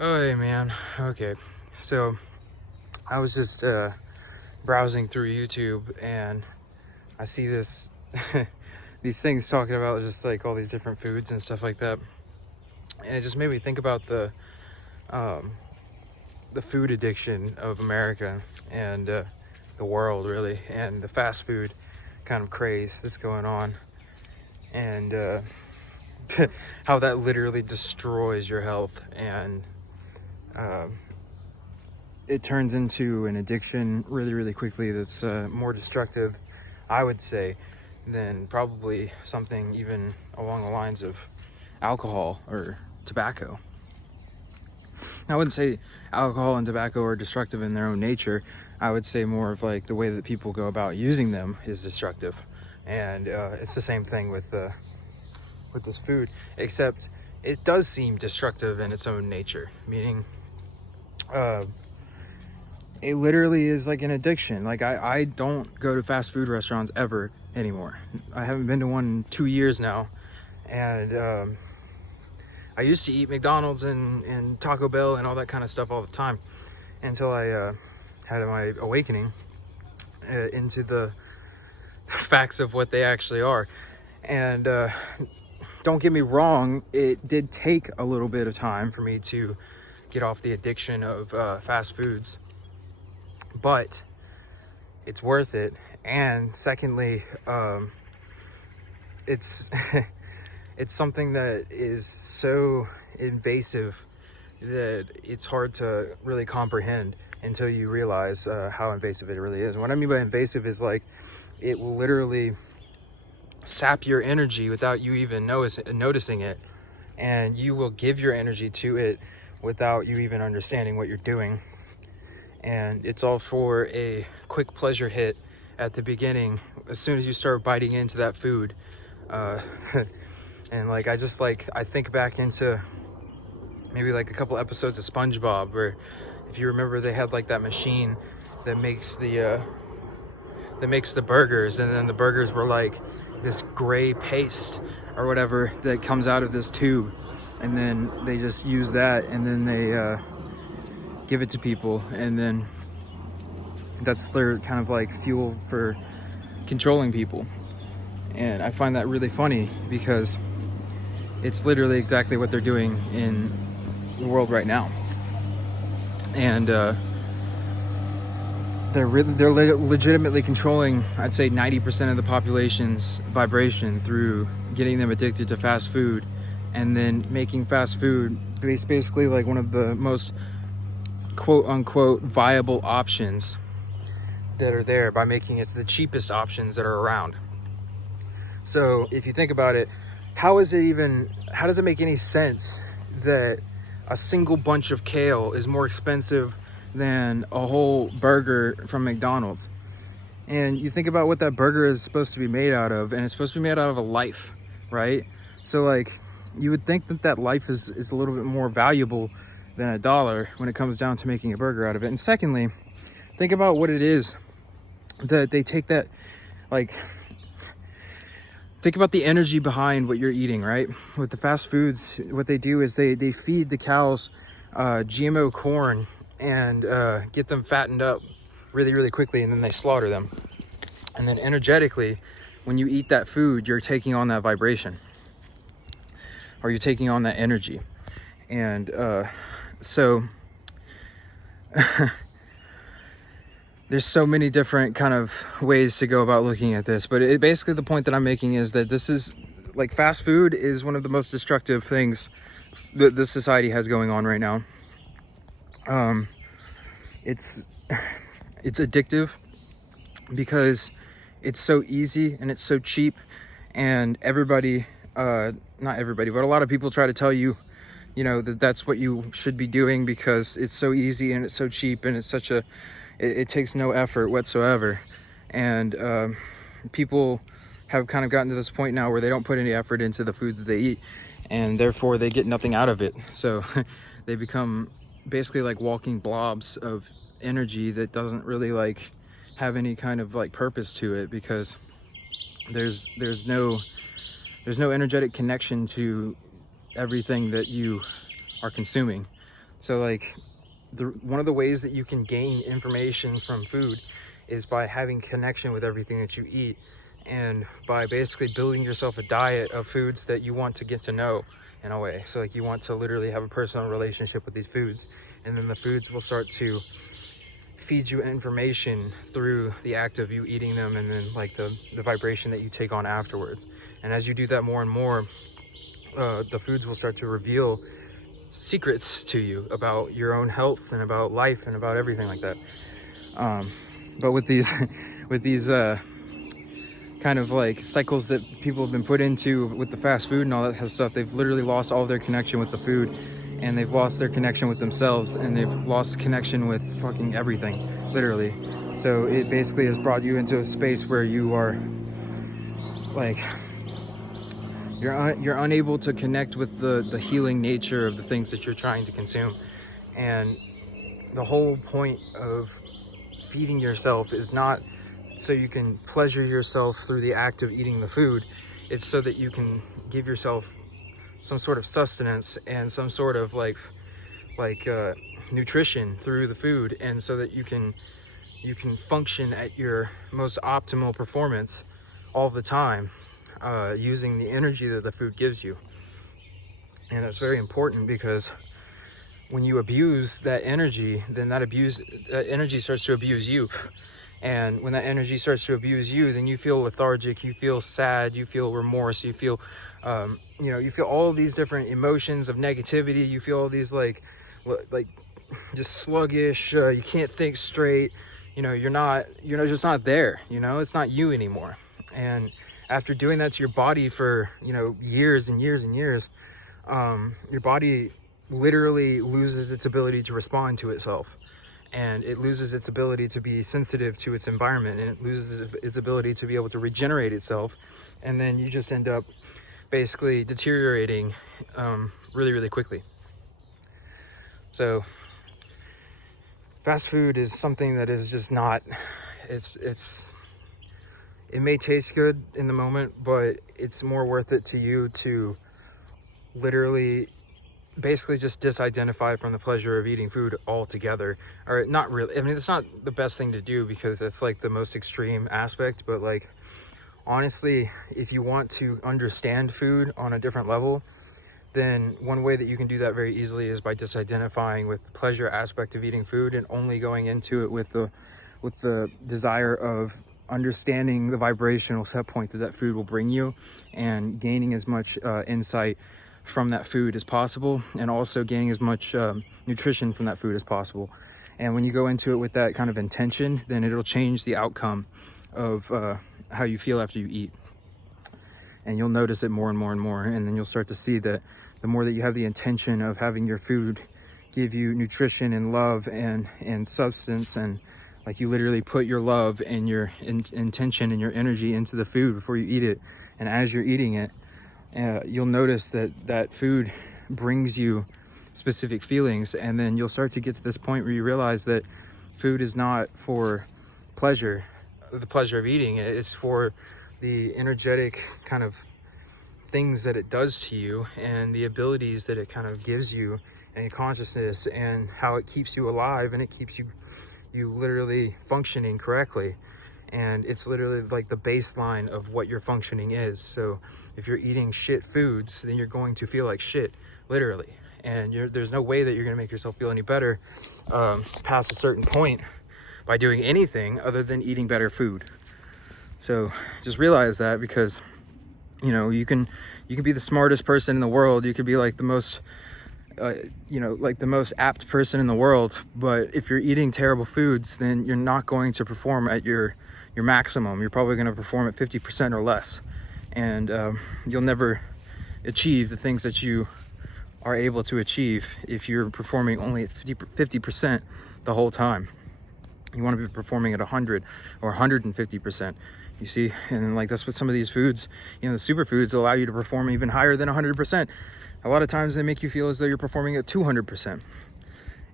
Oh, hey, man. Okay. So I was just browsing through YouTube and I see this these things talking about just like all these different foods and stuff like that. And it just made me think about um, the food addiction of America and the world, really, and the fast food kind of craze that's going on, and how that literally destroys your health, and uh, it turns into an addiction really, really quickly that's more destructive, I would say, than probably something even along the lines of alcohol or tobacco. I wouldn't say alcohol and tobacco are destructive in their own nature. I would say more of like the way that people go about using them is destructive. And it's the same thing with this food, except it does seem destructive in its own nature, meaning it literally is like an addiction. Like I don't go to fast food restaurants ever anymore. I haven't been to one in 2 years now. And I used to eat McDonald's and Taco Bell and all that kind of stuff all the time until I had my awakening into the facts of what they actually are. And don't get me wrong, it did take a little bit of time for me to get off the addiction of fast foods, but it's worth it. And secondly, it's it's something that is so invasive that it's hard to really comprehend until you realize how invasive it really is. And what I mean by invasive is like it will literally sap your energy without you even noticing it, and you will give your energy to it without you even understanding what you're doing. And it's all for a quick pleasure hit at the beginning as soon as you start biting into that food. And like I think back into maybe like a couple episodes of SpongeBob, where if you remember, they had like that machine that makes the burgers, and then the burgers were like this gray paste or whatever that comes out of this tube, and then they just use that, and then they give it to people, and then that's their kind of like fuel for controlling people. And I find that really funny because it's literally exactly what they're doing in the world right now. And they're legitimately controlling, I'd say, 90% of the population's vibration through getting them addicted to fast food, and then making fast food basically like one of the most quote unquote viable options that are there, by making it the cheapest options that are around. So if you think about it, how does it make any sense that a single bunch of kale is more expensive than a whole burger from McDonald's? And you think about what that burger is supposed to be made out of, and it's supposed to be made out of a life, right? So like you would think that that life is a little bit more valuable than a dollar when it comes down to making a burger out of it. And secondly, think about what it is that they take that, like, think about the energy behind what you're eating, right? With the fast foods, what they do is they feed the cows GMO corn and get them fattened up really, really quickly, and then they slaughter them. And then energetically, when you eat that food, you're taking on that vibration, or you're taking on that energy. And so there's so many different kind of ways to go about looking at this, but basically the point that I'm making is that this is like, fast food is one of the most destructive things that this society has going on right now. It's addictive because it's so easy and it's so cheap, and everybody, not everybody, but a lot of people try to tell you, that that's what you should be doing because it's so easy and it's so cheap, and it's it takes no effort whatsoever. And people have kind of gotten to this point now where they don't put any effort into the food that they eat, and therefore they get nothing out of it. So they become basically like walking blobs of energy that doesn't really like have any kind of like purpose to it, because there's no energetic connection to everything that you are consuming. So like one of the ways that you can gain information from food is by having connection with everything that you eat, and by basically building yourself a diet of foods that you want to get to know in a way. So like you want to literally have a personal relationship with these foods, and then the foods will start to feed you information through the act of you eating them, and then like the vibration that you take on afterwards. And as you do that more and more, the foods will start to reveal secrets to you about your own health and about life and about everything like that. But with these with these kind of like cycles that people have been put into with the fast food and all that kind of stuff, they've literally lost all their connection with the food, and they've lost their connection with themselves, and they've lost connection with fucking everything, literally. So it basically has brought you into a space where you are like, you're unable to connect with the healing nature of the things that you're trying to consume. And the whole point of feeding yourself is not so you can pleasure yourself through the act of eating the food. It's so that you can give yourself some sort of sustenance and some sort of like nutrition through the food, and so that you can function at your most optimal performance all the time, using the energy that the food gives you. And it's very important, because when you abuse that energy, then that energy starts to abuse you. And when that energy starts to abuse you, then you feel lethargic, you feel sad, you feel remorse, you feel you feel all these different emotions of negativity. You feel all these like just sluggish, you can't think straight, you're just not there, it's not you anymore. And after doing that to your body for years and years and years, your body literally loses its ability to respond to itself, and it loses its ability to be sensitive to its environment, and it loses its ability to be able to regenerate itself. And then you just end up basically deteriorating really, really quickly. So fast food is something that is just not, it may taste good in the moment, but it's more worth it to you to literally basically just disidentify from the pleasure of eating food altogether. Or not really, I mean, it's not the best thing to do, because it's like the most extreme aspect, but like honestly, if you want to understand food on a different level, then one way that you can do that very easily is by disidentifying with the pleasure aspect of eating food, and only going into it with the desire of understanding the vibrational set point that food will bring you, and gaining as much insight from that food as possible, and also gaining as much nutrition from that food as possible. And when you go into it with that kind of intention, then it'll change the outcome of how you feel after you eat. And you'll notice it more and more and more, and then you'll start to see that the more that you have the intention of having your food give you nutrition and love and substance, and like you literally put your love and your intention and your energy into the food before you eat it, and as you're eating it, you'll notice that food brings you specific feelings. And then you'll start to get to this point where you realize that food is not for pleasure, the pleasure of eating it. It's for the energetic kind of things that it does to you, and the abilities that it kind of gives you, and your consciousness, and how it keeps you alive, and it keeps you literally functioning correctly. And it's literally like the baseline of what your functioning is. So if you're eating shit foods, then you're going to feel like shit, literally. And there's no way that you're gonna make yourself feel any better past a certain point by doing anything other than eating better food. So just realize that, because you can be the smartest person in the world, you could be like the most like the most apt person in the world, but if you're eating terrible foods, then you're not going to perform at your maximum. You're probably going to perform at 50% or less, and you'll never achieve the things that you are able to achieve if you're performing only at 50% the whole time. You want to be performing at 100 or 150%, you see. And like that's what some of these foods, the superfoods, allow you to perform even higher than 100%. A lot of times they make you feel as though you're performing at 200%,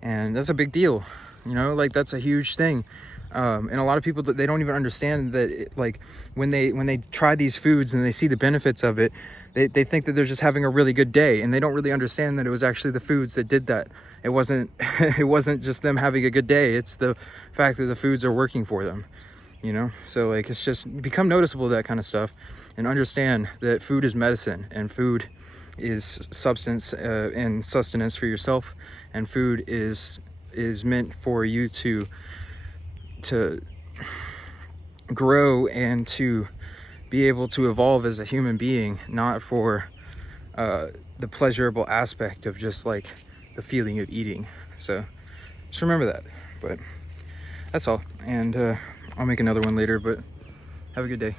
and that's a big deal. Like that's a huge thing. And a lot of people, they don't even understand that like when they try these foods and they see the benefits of it, they think that they're just having a really good day, and they don't really understand that it was actually the foods that did that. It wasn't it wasn't just them having a good day, it's the fact that the foods are working for them, you know. So like, it's just become noticeable, that kind of stuff, and understand that food is medicine, and food is substance and sustenance for yourself, and food is meant for you to grow and to be able to evolve as a human being, not for the pleasurable aspect of just like the feeling of eating. So just remember that. But that's all, and I'll make another one later, but have a good day.